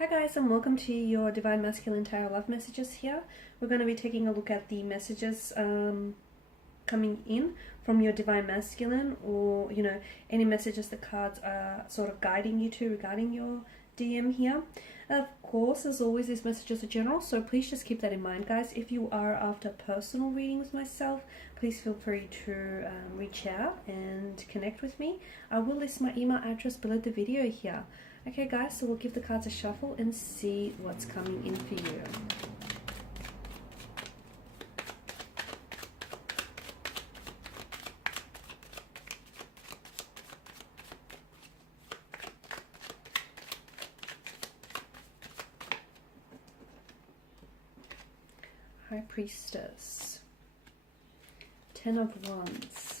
Hi guys, and welcome to your Divine Masculine Tarot Love Messages here. We're going to be taking a look at the messages coming in from your Divine Masculine, or any messages the cards are sort of guiding you to regarding your DM here. Of course, as always, these messages are general, so please just keep that in mind, guys. If you are after personal readings myself, please feel free to reach out and connect with me. I will list my email address below the video here. Okay guys, so we'll give the cards a shuffle and see what's coming in for you. High Priestess, Ten of Wands,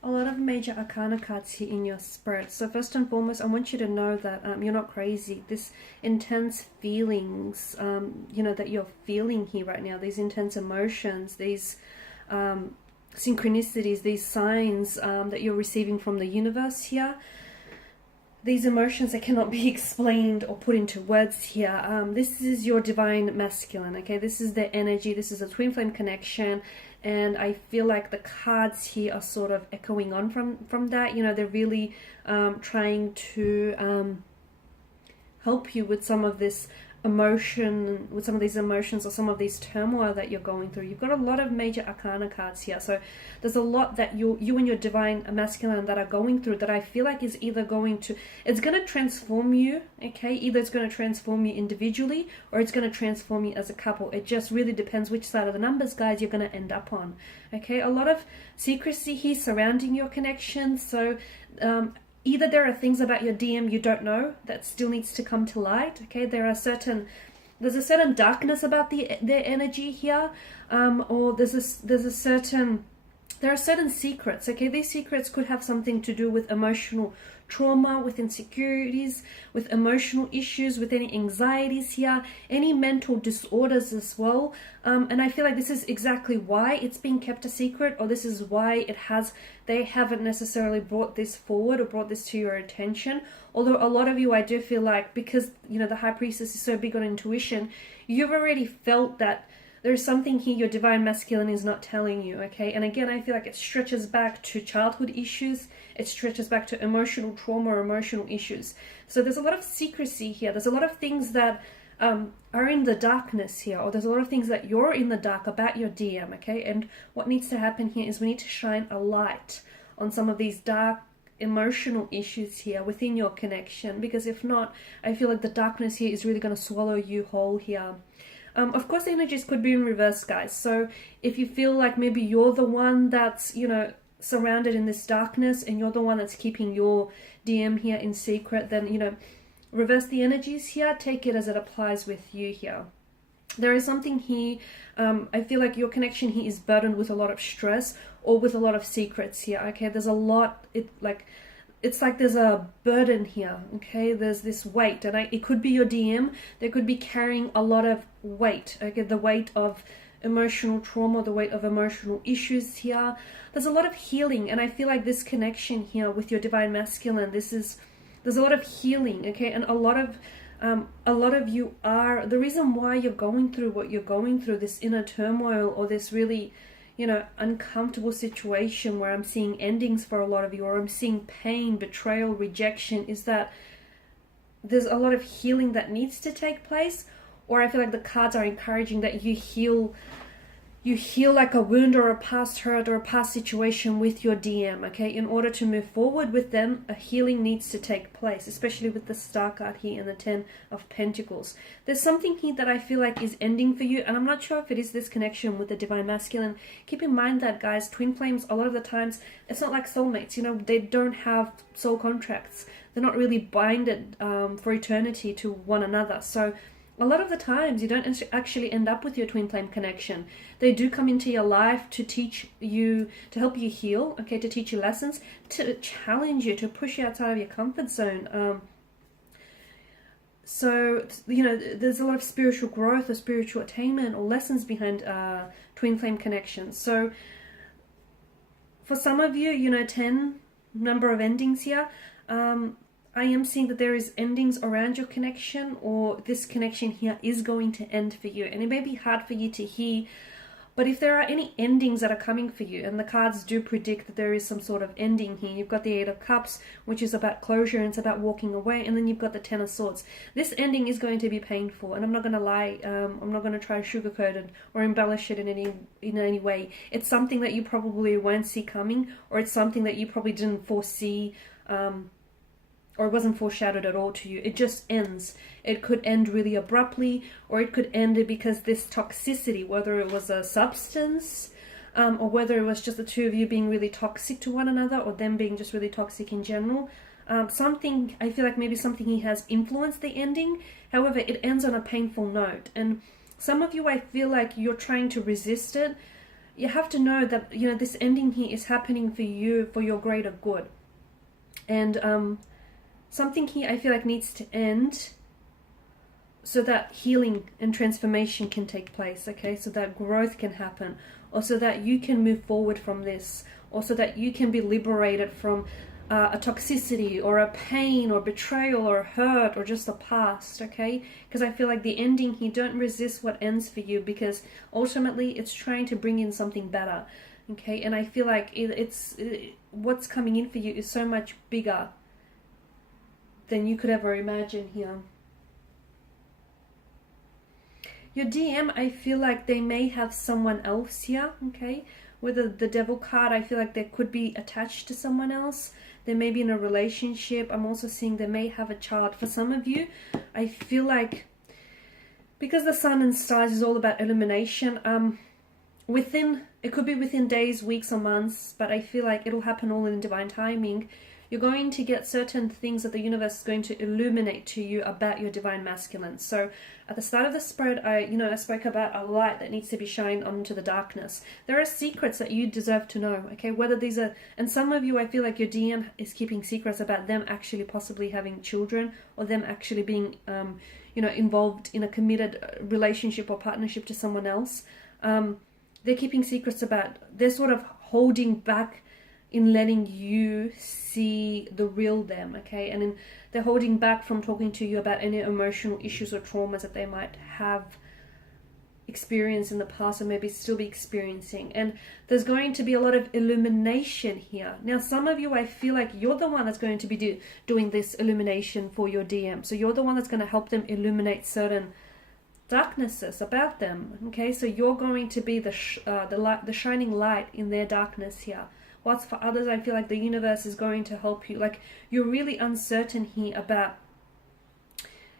a lot of major arcana cards here in your spirit. So first and foremost, I want you to know that you're not crazy. This intense feelings, that you're feeling here right now, these intense emotions, these synchronicities, these signs that you're receiving from the universe here, these emotions that cannot be explained or put into words here. This is your Divine Masculine, okay? This is their energy. This is a twin flame connection. And I feel like the cards here are sort of echoing on from that. They're really trying to help you with some of this emotion, with some of these emotions or some of these turmoil that you're going through. You've got a lot of major arcana cards here. So there's a lot that you and your Divine Masculine that are going through that I feel like is either it's going to transform you, okay? Either it's going to transform you individually or it's going to transform you as a couple. It just really depends which side of the numbers, guys, you're going to end up on, okay? A lot of secrecy here surrounding your connection. So either there are things about your DM you don't know that still needs to come to light, okay? There's a certain darkness about their energy here, or there are certain secrets, okay? These secrets could have something to do with emotional trauma, with insecurities, with emotional issues, with any anxieties here, any mental disorders as well. And I feel like this is exactly why it's being kept a secret, or this is why they haven't necessarily brought this forward or brought this to your attention. Although a lot of you, I do feel like, because the High Priestess is so big on intuition, you've already felt that there's something here your Divine Masculine is not telling you, okay? And again, I feel like it stretches back to childhood issues. It stretches back to emotional trauma or emotional issues. So there's a lot of secrecy here. There's a lot of things that are in the darkness here, or there's a lot of things that you're in the dark about your DM, okay? And what needs to happen here is we need to shine a light on some of these dark emotional issues here within your connection, because if not, I feel like the darkness here is really going to swallow you whole here. Of course, the energies could be in reverse, guys. So if you feel like maybe you're the one that's, surrounded in this darkness and you're the one that's keeping your DM here in secret, then, reverse the energies here. Take it as it applies with you here. There is something here, I feel like your connection here is burdened with a lot of stress or with a lot of secrets here, okay? There's a lot, it's like there's a burden here, okay? There's this weight, and it could be your DM. They could be carrying a lot of weight, okay? The weight of emotional trauma, the weight of emotional issues here. There's a lot of healing, and I feel like this connection here with your Divine Masculine, there's a lot of healing, okay? And a lot of you are, the reason why you're going through what you're going through, this inner turmoil or this really uncomfortable situation where I'm seeing endings for a lot of you, or I'm seeing pain, betrayal, rejection, is that there's a lot of healing that needs to take place. Or I feel like the cards are encouraging that you heal you heal like a wound or a past hurt or a past situation with your DM, okay? In order to move forward with them, a healing needs to take place, especially with the Star card here and the 10 of Pentacles. There's something here that I feel like is ending for you, and I'm not sure if it is this connection with the Divine Masculine. Keep in mind that, guys, twin flames, a lot of the times, it's not like soulmates, you know, they don't have soul contracts. They're not really binded for eternity to one another. So a lot of the times you don't actually end up with your twin flame connection. They do come into your life to teach you, to help you heal, okay, to teach you lessons, to challenge you, to push you outside of your comfort zone. So, you know, there's a lot of spiritual growth or spiritual attainment or lessons behind twin flame connections. So for some of you, you know, 10 number of endings here, I am seeing that there is endings around your connection, or this connection here is going to end for you. And it may be hard for you to hear, but if there are any endings that are coming for you, and the cards do predict that there is some sort of ending here. You've got the 8 of Cups, which is about closure, and it's about walking away. And then you've got the 10 of Swords. This ending is going to be painful, and I'm not going to lie. I'm not going to try to sugarcoat it or embellish it in any way. It's something that you probably won't see coming, or it's something that you probably didn't foresee, or it wasn't foreshadowed at all to you. It just ends. It could end really abruptly, or it could end because this toxicity, whether it was a substance, or whether it was just the two of you being really toxic to one another, or them being just really toxic in general. Something, I feel like maybe something he has influenced the ending. However, it ends on a painful note. And some of you, I feel like you're trying to resist it. You have to know that, you know, this ending here is happening for you, for your greater good. And, something here I feel like needs to end so that healing and transformation can take place, okay? So that growth can happen, or so that you can move forward from this, or so that you can be liberated from a toxicity or a pain or betrayal or hurt or just the past, okay? Because I feel like the ending here, don't resist what ends for you, because ultimately it's trying to bring in something better, okay? And I feel like what's coming in for you is so much bigger than you could ever imagine here. Your DM, I feel like they may have someone else here, okay? With the Devil card, I feel like they could be attached to someone else. They may be in a relationship. I'm also seeing they may have a child. For some of you, I feel like, because the Sun and Stars is all about illumination, it could be within days, weeks, or months, but I feel like it'll happen all in divine timing. You're going to get certain things that the universe is going to illuminate to you about your divine masculine. So at the start of the spread, I spoke about a light that needs to be shined onto the darkness. There are secrets that you deserve to know, okay? Whether these are, and some of you, I feel like your DM is keeping secrets about them actually possibly having children, or them actually being, involved in a committed relationship or partnership to someone else. They're keeping secrets about, they're sort of holding back in letting you see the real them, okay? And they're holding back from talking to you about any emotional issues or traumas that they might have experienced in the past, or maybe still be experiencing. And there's going to be a lot of illumination here. Now, some of you, I feel like you're the one that's going to be doing this illumination for your DM. So you're the one that's going to help them illuminate certain darknesses about them, okay? So you're going to be the shining light in their darkness here. Whilst for others, I feel like the universe is going to help you. Like, you're really uncertain here about,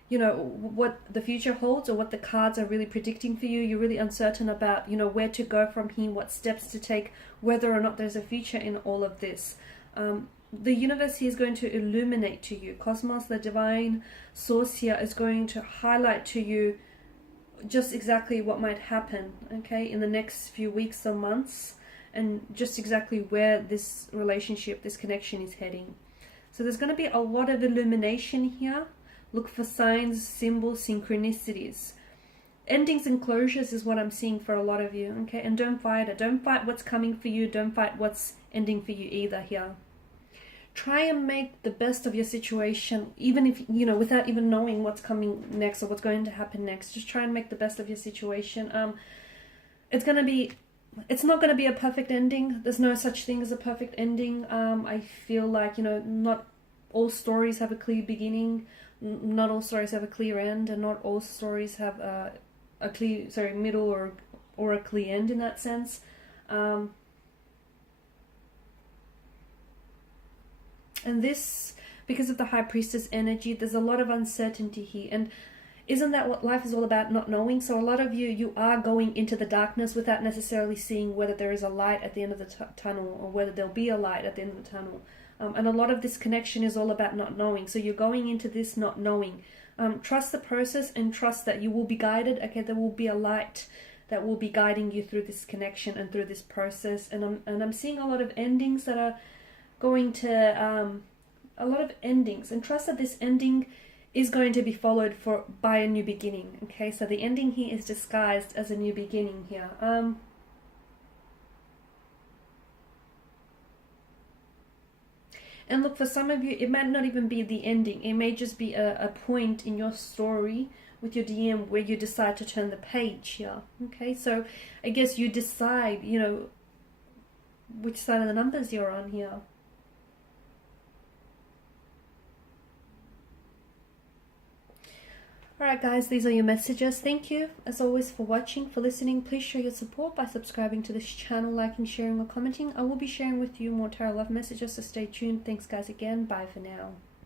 what the future holds, or what the cards are really predicting for you. You're really uncertain about, where to go from here, what steps to take, whether or not there's a future in all of this. The universe here is going to illuminate to you. Cosmos, the divine source here, is going to highlight to you just exactly what might happen, okay, in the next few weeks or months. And just exactly where this relationship, this connection is heading. So there's going to be a lot of illumination here. Look for signs, symbols, synchronicities. Endings and closures is what I'm seeing for a lot of you, okay? And don't fight it. Don't fight what's coming for you. Don't fight what's ending for you either here. Try and make the best of your situation, even if, without even knowing what's coming next or what's going to happen next. Just try and make the best of your situation. It's not going to be a perfect ending. There's no such thing as a perfect ending. I feel like, not all stories have a clear beginning. Not all stories have a clear end. And not all stories have a clear, middle or oracly end in that sense. And this, because of the High Priestess energy, there's a lot of uncertainty here. And isn't that what life is all about? Not knowing. So a lot of you are going into the darkness without necessarily seeing whether there is a light at the end of the tunnel, or whether there'll be a light at the end of the tunnel. And a lot of this connection is all about not knowing. So you're going into this not knowing. Trust the process and trust that you will be guided. Okay, there will be a light that will be guiding you through this connection and through this process. And I'm seeing a lot of endings that are going to a lot of endings, and trust that this ending is going to be followed by a new beginning. Okay, so the ending here is disguised as a new beginning here. And look, for some of you, it might not even be the ending. It may just be a point in your story with your DM where you decide to turn the page here. Okay, so I guess you decide, you know, which side of the numbers you're on here. Alright guys, these are your messages. Thank you as always for watching, for listening. Please show your support by subscribing to this channel, liking, sharing or commenting. I will be sharing with you more tarot love messages, so stay tuned. Thanks guys again. Bye for now.